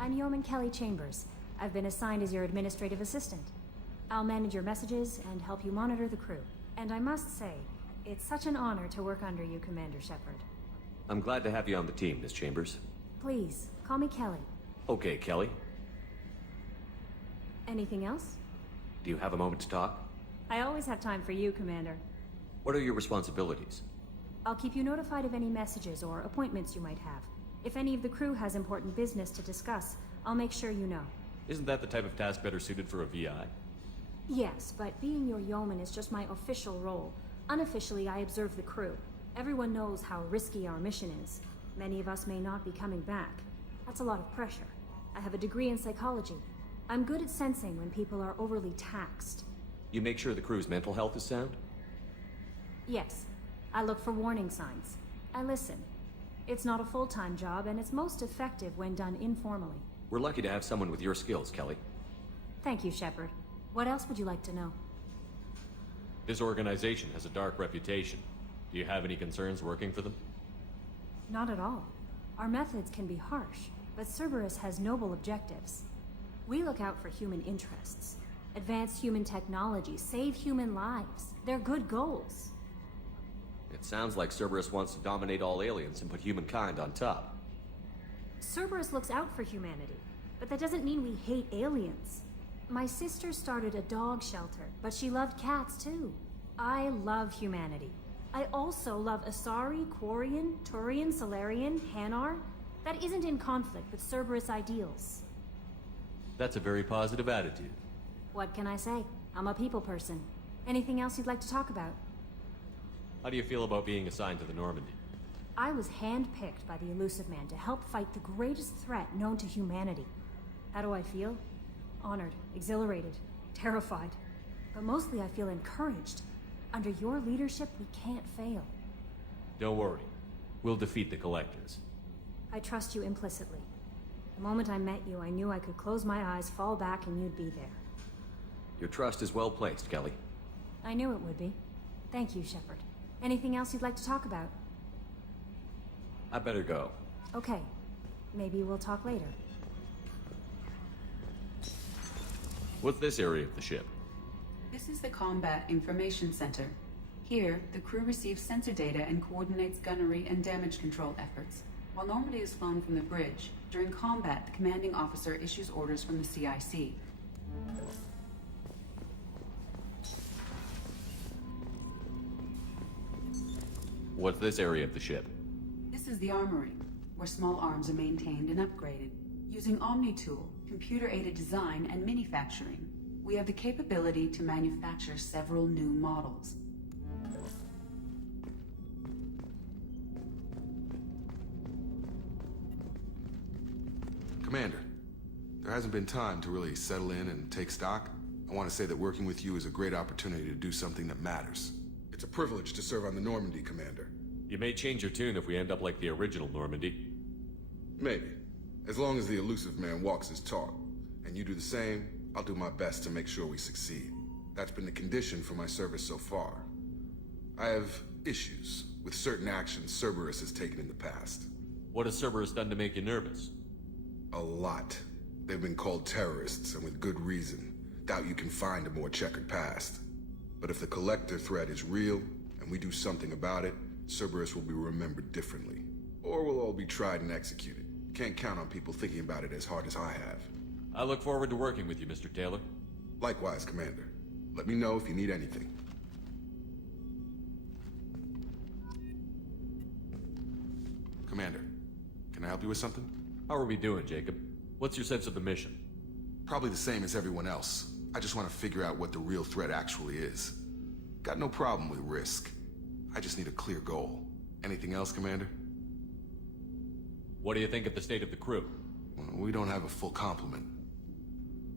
I'm Yeoman Kelly Chambers. I've been assigned as your administrative assistant. I'll manage your messages and help you monitor the crew. And I must say, it's such an honor to work under you, Commander Shepard. I'm glad to have you on the team, Miss Chambers. Please, call me Kelly. Okay, Kelly. Anything else? Do you have a moment to talk? I always have time for you, Commander. What are your responsibilities? I'll keep you notified of any messages or appointments you might have. If any of the crew has important business to discuss, I'll make sure you know. Isn't that the type of task better suited for a VI? Yes, but being your yeoman is just my official role. Unofficially, I observe the crew. Everyone knows how risky our mission is. Many of us may not be coming back. That's a lot of pressure. I have a degree in psychology. I'm good at sensing when people are overly taxed. You make sure the crew's mental health is sound? Yes. I look for warning signs. I listen. It's not a full-time job, and it's most effective when done informally. We're lucky to have someone with your skills, Kelly. Thank you, Shepard. What else would you like to know? This organization has a dark reputation. Do you have any concerns working for them? Not at all. Our methods can be harsh, but Cerberus has noble objectives. We look out for human interests. Advance human technology, save human lives. They're good goals. It sounds like Cerberus wants to dominate all aliens and put humankind on top. Cerberus looks out for humanity, but that doesn't mean we hate aliens. My sister started a dog shelter, but she loved cats too. I love humanity. I also love Asari, Quarian, Turian, Salarian, Hanar. That isn't in conflict with Cerberus ideals. That's a very positive attitude. What can I say? I'm a people person. Anything else you'd like to talk about? How do you feel about being assigned to the Normandy? I was handpicked by the Illusive Man to help fight the greatest threat known to humanity. How do I feel? Honored, exhilarated, terrified. But mostly I feel encouraged. Under your leadership, we can't fail. Don't worry. We'll defeat the Collectors. I trust you implicitly. The moment I met you, I knew I could close my eyes, fall back, and you'd be there. Your trust is well placed, Kelly. I knew it would be. Thank you, Shepard. Anything else you'd like to talk about? I better go. Okay. Maybe we'll talk later. What's this area of the ship? This is the Combat Information Center. Here, the crew receives sensor data and coordinates gunnery and damage control efforts. While Normandy is flown from the bridge, during combat, the commanding officer issues orders from the CIC. What's this area of the ship? This is the armory, where small arms are maintained and upgraded. Using OmniTool, computer-aided design, and manufacturing, we have the capability to manufacture several new models. Commander, there hasn't been time to really settle in and take stock. I want to say that working with you is a great opportunity to do something that matters. It's a privilege to serve on the Normandy, Commander. You may change your tune if we end up like the original Normandy. Maybe. As long as the Illusive Man walks his talk, and you do the same, I'll do my best to make sure we succeed. That's been the condition for my service so far. I have issues with certain actions Cerberus has taken in the past. What has Cerberus done to make you nervous? A lot. They've been called terrorists, and with good reason. Doubt you can find a more checkered past. But if the Collector threat is real, and we do something about it, Cerberus will be remembered differently. Or we'll all be tried and executed. Can't count on people thinking about it as hard as I have. I look forward to working with you, Mr. Taylor. Likewise, Commander. Let me know if you need anything. Commander, can I help you with something? How are we doing, Jacob? What's your sense of the mission? Probably the same as everyone else. I just want to figure out what the real threat actually is. Got no problem with risk. I just need a clear goal. Anything else, Commander? What do you think of the state of the crew? Well, we don't have a full complement.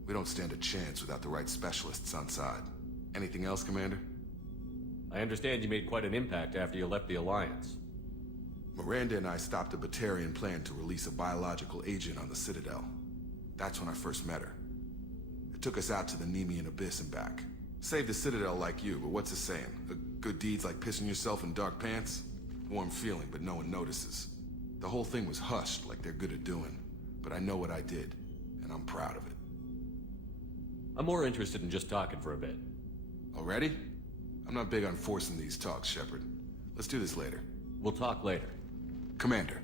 We don't stand a chance without the right specialists on side. Anything else, Commander? I understand you made quite an impact after you left the Alliance. Miranda and I stopped a Batarian plan to release a biological agent on the Citadel. That's when I first met her. It took us out to the Nemean Abyss and back. Saved the Citadel like you, but what's the saying? A good deed's like pissing yourself in dark pants? Warm feeling, but no one notices. The whole thing was hushed like they're good at doing. but I know what I did, and I'm proud of it. I'm more interested in just talking for a bit. Already? I'm not big on forcing these talks, Shepard. Let's do this later. We'll talk later. Commander.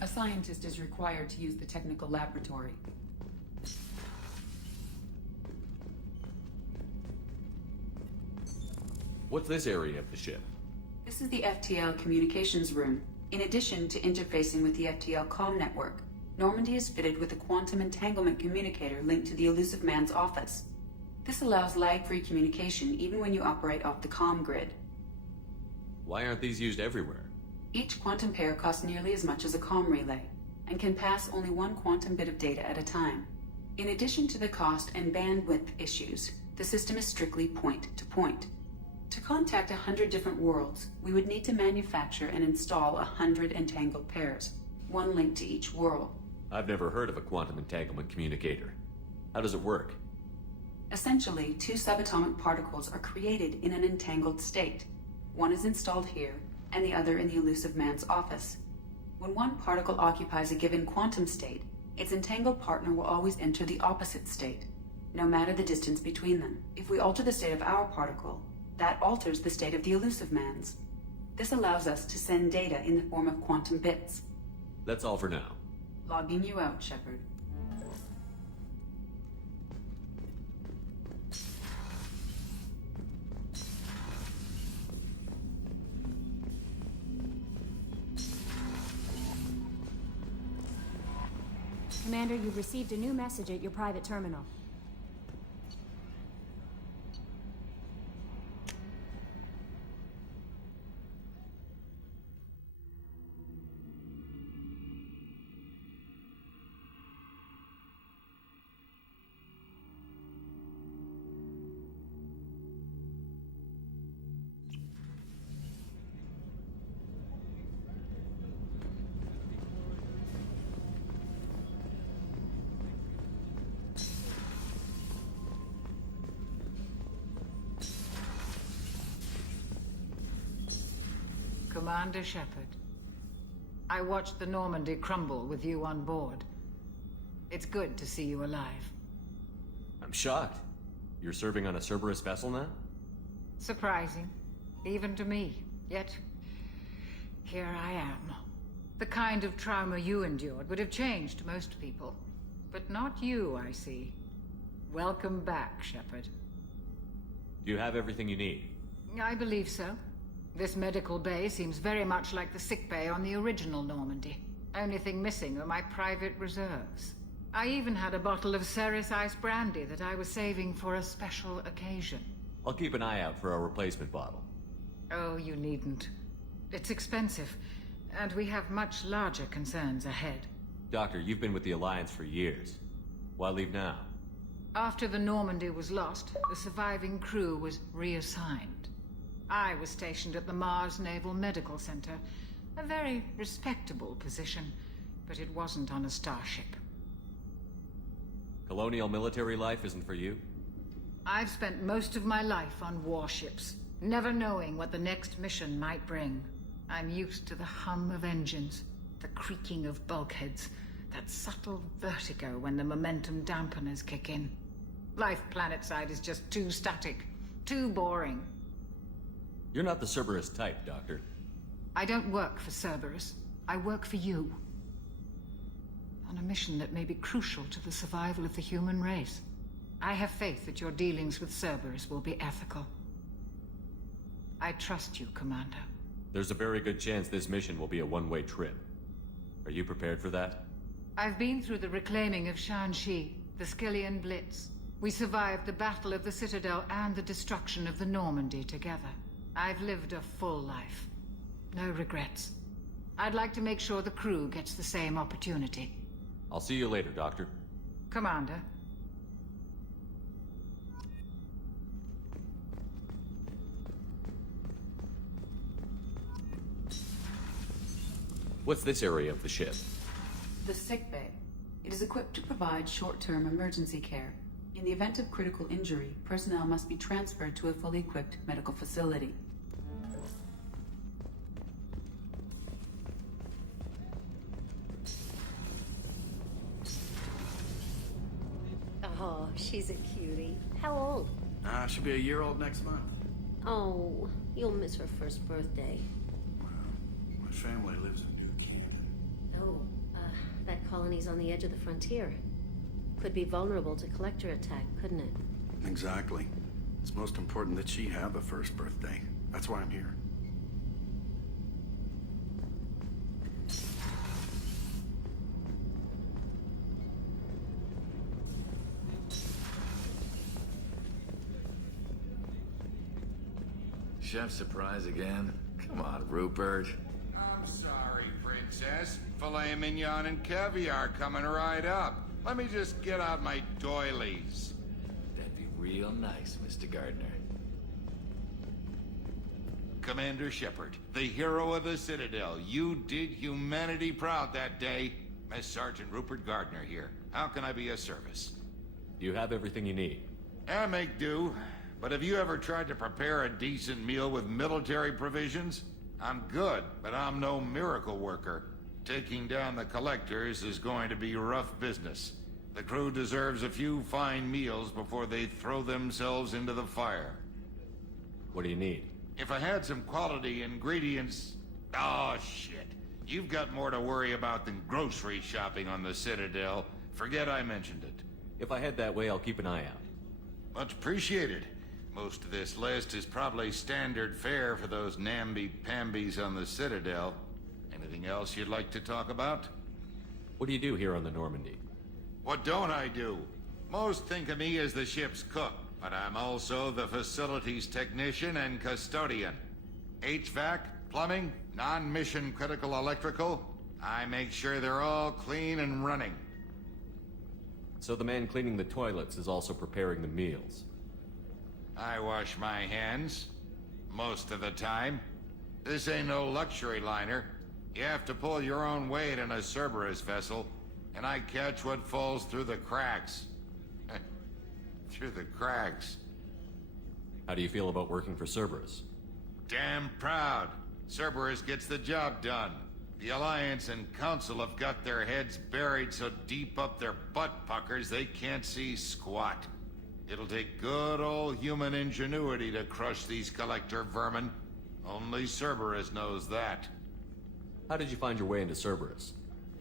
A scientist is required to use the technical laboratory. What's this area of the ship? This is the FTL communications room. In addition to interfacing with the FTL comm network, Normandy is fitted with a quantum entanglement communicator linked to the Illusive Man's office. This allows lag-free communication even when you operate off the comm grid. Why aren't these used everywhere? Each quantum pair costs nearly as much as a comm relay, and can pass only one quantum bit of data at a time. In addition to the cost and bandwidth issues, the system is strictly point-to-point. To contact 100 different worlds, we would need to manufacture and install 100 entangled pairs, one linked to each world. I've never heard of a quantum entanglement communicator. How does it work? Essentially, two subatomic particles are created in an entangled state. One is installed here, and the other in the Illusive Man's office. When one particle occupies a given quantum state, its entangled partner will always enter the opposite state, no matter the distance between them. If we alter the state of our particle, that alters the state of the Illusive Man's. This allows us to send data in the form of quantum bits. That's all for now. Logging you out, Shepard. Commander, you've received a new message at your private terminal. Commander Shepard, I watched the Normandy crumble with you on board. It's good to see you alive. I'm shocked. You're serving on a Cerberus vessel now? Surprising, even to me. Yet, here I am. The kind of trauma you endured would have changed most people. But not you, I see. Welcome back, Shepard. Do you have everything you need? I believe so. This medical bay seems very much like the sick bay on the original Normandy. Only thing missing are my private reserves. I even had a bottle of Ceres Ice Brandy that I was saving for a special occasion. I'll keep an eye out for a replacement bottle. Oh, you needn't. It's expensive, and we have much larger concerns ahead. Doctor, you've been with the Alliance for years. Why leave now? After the Normandy was lost, the surviving crew was reassigned. I was stationed at the Mars Naval Medical Center, a very respectable position, but it wasn't on a starship. Colonial military life isn't for you? I've spent most of my life on warships, never knowing what the next mission might bring. I'm used to the hum of engines, the creaking of bulkheads, that subtle vertigo when the momentum dampeners kick in. Life planetside is just too static, too boring. You're not the Cerberus type, Doctor. I don't work for Cerberus. I work for you. On a mission that may be crucial to the survival of the human race. I have faith that your dealings with Cerberus will be ethical. I trust you, Commander. There's a very good chance this mission will be a one-way trip. Are you prepared for that? I've been through the reclaiming of Shanxi, the Skyllian Blitz. We survived the Battle of the Citadel and the destruction of the Normandy together. I've lived a full life. No regrets. I'd like to make sure the crew gets the same opportunity. I'll see you later, Doctor. Commander. What's this area of the ship? The sick bay. It is equipped to provide short-term emergency care. In the event of critical injury, personnel must be transferred to a fully equipped medical facility. Oh, she's a cutie. How old? She'll be a year old next month. Oh, you'll miss her first birthday. Well, my family lives in New Canaan. Oh, that colony's on the edge of the frontier. Could be vulnerable to collector attack, couldn't it? Exactly. It's most important that she have a first birthday. That's why I'm here. Chef surprise again? Come on, Rupert. I'm sorry, Princess. Filet mignon and caviar coming right up. Let me just get out my doilies. That'd be real nice, Mr. Gardner. Commander Shepard, the hero of the Citadel. You did humanity proud that day. Master Sergeant Rupert Gardner here. How can I be of service? Do you have everything you need? I make do. But have you ever tried to prepare a decent meal with military provisions? I'm good, but I'm no miracle worker. Taking down the collectors is going to be rough business. The crew deserves a few fine meals before they throw themselves into the fire. What do you need? If I had some quality ingredients... Oh, shit. You've got more to worry about than grocery shopping on the Citadel. Forget I mentioned it. If I head that way, I'll keep an eye out. Much appreciated. Most of this list is probably standard fare for those namby-pambies on the Citadel. Anything else you'd like to talk about? What do you do here on the Normandy? What don't I do? Most think of me as the ship's cook, but I'm also the facilities technician and custodian. HVAC, plumbing, non-mission critical electrical. I make sure they're all clean and running. So the man cleaning the toilets is also preparing the meals. I wash my hands. Most of the time. This ain't no luxury liner. You have to pull your own weight in a Cerberus vessel, and I catch what falls through the cracks. Through the cracks. How do you feel about working for Cerberus? Damn proud. Cerberus gets the job done. The Alliance and Council have got their heads buried so deep up their butt puckers they can't see squat. It'll take good old human ingenuity to crush these collector vermin. Only Cerberus knows that. How did you find your way into Cerberus?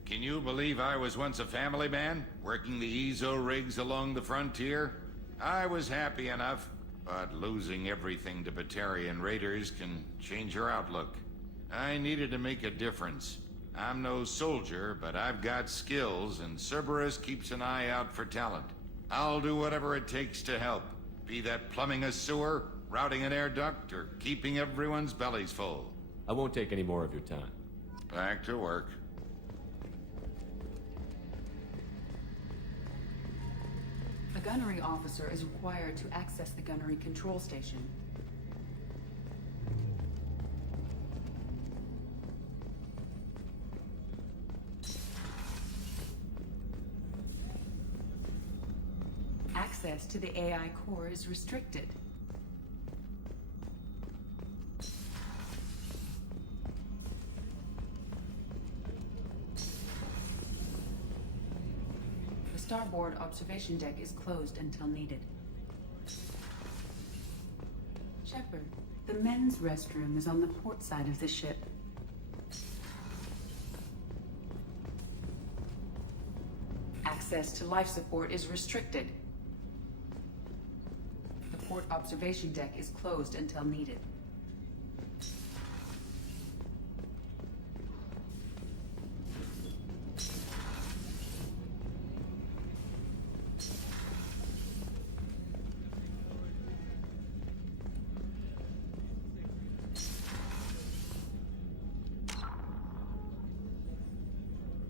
Can you believe I was once a family man, working the EZO rigs along the frontier? I was happy enough, but losing everything to Batarian raiders can change your outlook. I needed to make a difference. I'm no soldier, but I've got skills, and Cerberus keeps an eye out for talent. I'll do whatever it takes to help. Be that plumbing a sewer, routing an air duct, or keeping everyone's bellies full. I won't take any more of your time. Back to work. A gunnery officer is required to access the gunnery control station. Access to the AI core is restricted. The starboard observation deck is closed until needed. Shepard, the men's restroom is on the port side of the ship. Access to life support is restricted. The port observation deck is closed until needed.